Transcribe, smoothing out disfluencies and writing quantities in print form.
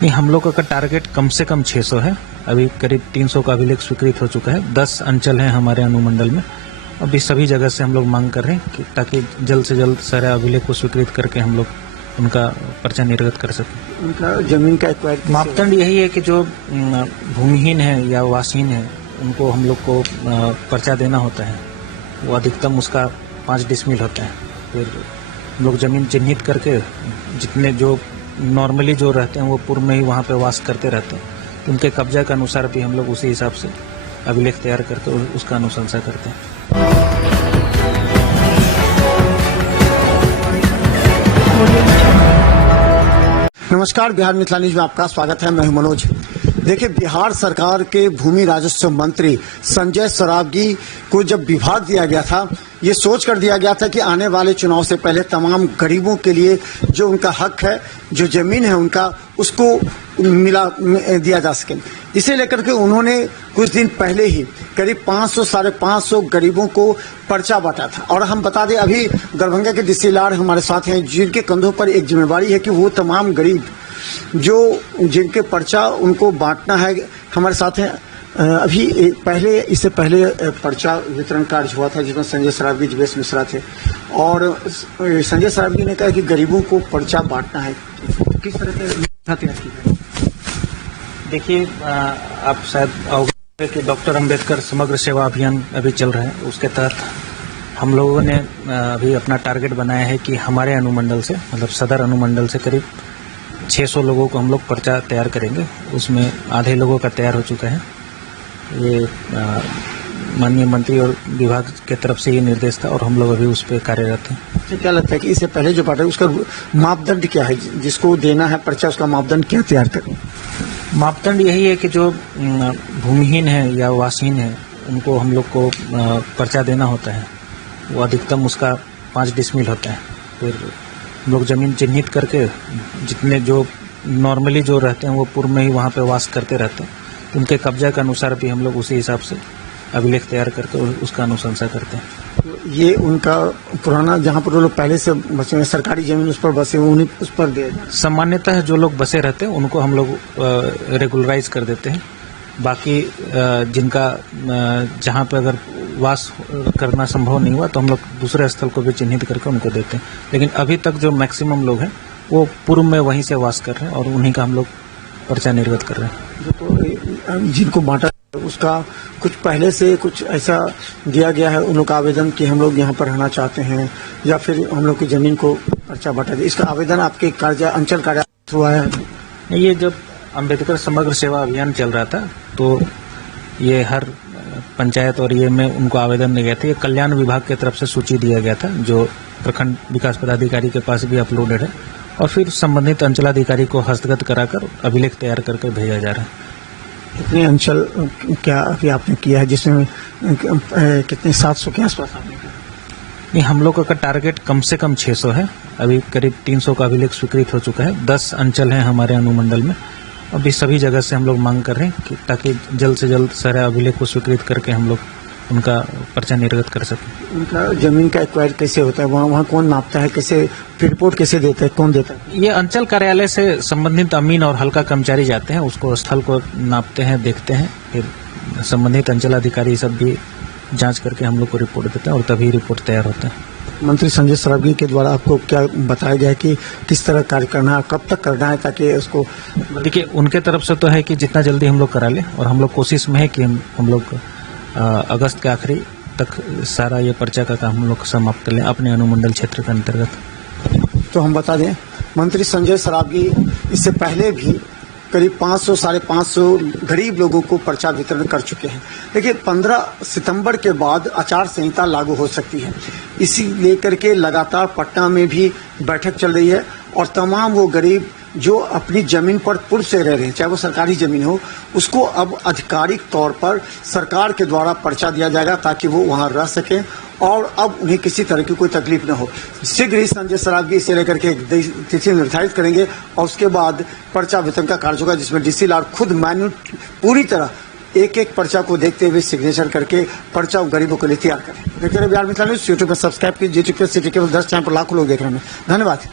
नहीं, हम लोग का टारगेट कम से कम 600 है। अभी करीब 300 का अभिलेख स्वीकृत हो चुका है। 10 अंचल हैं हमारे अनुमंडल में। अभी सभी जगह से हम लोग मांग कर रहे हैं कि ताकि जल्द से जल्द सारे अभिलेख को स्वीकृत करके हम लोग उनका पर्चा निर्गत कर सकें। उनका जमीन का एक्वायर मापदंड यही है कि जो भूमिहीन है या वासहीन है उनको हम लोग को पर्चा देना होता है। वो अधिकतम उसका 5 डिसमिल होता है। फिर हम लोग जमीन चिन्हित करके जितने जो नॉर्मली जो रहते हैं वो पूर्व में ही वहाँ पे वास करते रहते हैं, तो उनके कब्जा के अनुसार भी हम लोग उसी हिसाब से अभिलेख तैयार करके उसका अनुशंसा करते हैं। नमस्कार, बिहार मिथिला न्यूज में आपका स्वागत है। मैं हूं मनोज। देखिए, बिहार सरकार के भूमि राजस्व मंत्री संजय सरावगी को जब विभाग दिया गया था, ये सोच कर दिया गया था कि आने वाले चुनाव से पहले तमाम गरीबों के लिए जो उनका हक है, जो जमीन है उनका, उसको दिया जा सके। इसे लेकर के उन्होंने कुछ दिन पहले ही करीब 500 साढ़े 500 गरीबों को पर्चा बांटा था। और हम बता दें, अभी दरभंगा के डीसी लाड हमारे साथ हैं, जिनके कंधों पर एक जिम्मेवारी है कि वो तमाम गरीब जो जिनके पर्चा उनको बांटना है, हमारे साथ हैं। अभी इससे पहले पर्चा वितरण कार्य हुआ था जिसमें संजय सरावगी, जीवेश मिश्रा थे, और संजय सरावगी ने कहा कि गरीबों को पर्चा बांटना है। किस तरह से तैयार की? देखिए, आप शायद अवगत हैं कि डॉक्टर अंबेडकर समग्र सेवा अभियान अभी चल रहा है। उसके तहत हम लोगों ने अभी अपना टारगेट बनाया है कि हमारे अनुमंडल से, मतलब सदर अनुमंडल से करीब 600 लोगों को हम लोग पर्चा तैयार करेंगे। उसमें आधे लोगों का तैयार हो चुका है। ये माननीय मंत्री और विभाग की तरफ से ये निर्देश था और हम लोग अभी उस पर कार्यरत हैं। तो क्या लगता है कि इससे पहले जो बांटा है उसका मापदंड क्या है? जिसको देना है पर्चा, उसका मापदंड क्या तैयार करें? मापदंड यही है कि जो भूमिहीन है या वासहीन है उनको हम लोग को पर्चा देना होता है। वो अधिकतम उसका 5 डिसमिल होता है। फिर हम लोग जमीन चिन्हित करके जितने जो नॉर्मली जो रहते हैं वो पूर्व में ही वहाँ पे वास करते रहते हैं, तो उनके कब्जा के अनुसार भी हम लोग उसी हिसाब से अभिलेख तैयार करके उसका अनुशंसा करते हैं। ये उनका पुराना, जहाँ पर वो लोग पहले से बसे हैं, सरकारी जमीन उस पर बसे हुए, उन्हीं उस पर दे। सामान्यतः जो लोग बसे रहते हैं उनको हम लोग रेगुलराइज कर देते हैं। बाकी जिनका जहाँ पे अगर वास करना संभव नहीं हुआ तो हम लोग दूसरे स्थल को भी चिन्हित करके उनको देते हैं। लेकिन अभी तक जो मैक्सिमम लोग हैं वो पूर्व में वहीं से वास कर रहे हैं और उन्हीं का हम लोग पर्चा निर्गत कर रहे हैं। तो जिनको बांटा उसका कुछ पहले से कुछ ऐसा दिया गया है उन लोग का आवेदन कि हम लोग यहाँ पर रहना चाहते हैं, या फिर हम लोग की जमीन को पर्चा बांटा दे, इसका आवेदन आपके अंचल कार्यालय हुआ है? ये जब अंबेडकर समग्र सेवा अभियान चल रहा था तो ये हर पंचायत और ये में उनको आवेदन दिया गया था। ये कल्याण विभाग की तरफ से सूची दिया गया था जो प्रखंड विकास पदाधिकारी के पास भी अपलोडेड है, और फिर संबंधित अंचलाधिकारी को हस्तगत कराकर अभिलेख तैयार करके भेजा जा रहा है। कितने अंचल क्या अभी आपने किया है, जिसमें कितने 700 के आसपास आपने किया? नहीं, हम लोग का टारगेट कम से कम 600 है। अभी करीब 300 का अभिलेख स्वीकृत हो चुका है। 10 अंचल हैं हमारे अनुमंडल में। अभी सभी जगह से हम लोग मांग कर रहे हैं कि ताकि जल्द से जल्द सारे अभिलेख को स्वीकृत करके हम लोग उनका पर्चा निर्गत कर सकें। उनका जमीन का एक्वायर कैसे होता है? वहाँ कौन मापता है? कैसे रिपोर्ट कैसे देता है? कौन देता है? ये अंचल कार्यालय से संबंधित अमीन और हल्का कर्मचारी जाते हैं, उसको स्थल को नापते हैं, देखते हैं, फिर संबंधित अंचलाधिकारी सब भी जांच करके हम लोग को रिपोर्ट देते हैं और तभी रिपोर्ट तैयार होता है। मंत्री संजय सरावगी के द्वारा आपको क्या बताया गया है कि किस तरह कार्य करना है, कब तक करना है, ताकि उसको? देखिए, उनके तरफ से तो है कि जितना जल्दी हम लोग करा लें, और हम लोग कोशिश में है कि हम लोग अगस्त के आखिरी तक सारा ये पर्चा का काम हम लोग समाप्त कर लें अपने अनुमंडल क्षेत्र के अंतर्गत। तो हम बता दें, मंत्री संजय सरावगी इससे पहले भी करीब 500 साढ़े 500 गरीब लोगों को पर्चा वितरण कर चुके हैं। देखिए, 15 सितंबर के बाद आचार संहिता लागू हो सकती है। इसी लेकर के लगातार पटना में भी बैठक चल रही है, और तमाम वो गरीब जो अपनी जमीन पर पूर्व से रह रहे हैं, चाहे वो सरकारी जमीन हो, उसको अब आधिकारिक तौर पर सरकार के द्वारा पर्चा दिया जाएगा ताकि वो वहां रह सकें और अब उन्हें किसी तरह की कोई तकलीफ न हो। शीघ्र ही संजय सरावगी इसे लेकर के एक तिथि निर्धारित करेंगे और उसके बाद पर्चा वितरण का कार्य होगा, जिसमें डीसी लाड खुद मैन्युअल पूरी तरह एक एक पर्चा को देखते हुए सिग्नेचर करके पर्चा गरीबों के लिए तैयार करें। देखते रहिए बिहार मिथिला न्यूज। यूट्यूब पर सब्सक्राइब कीजिए, यूट्यूब पर सिटी केवल 10 चैनल पर लाखों लोग देख रहे हैं। धन्यवाद।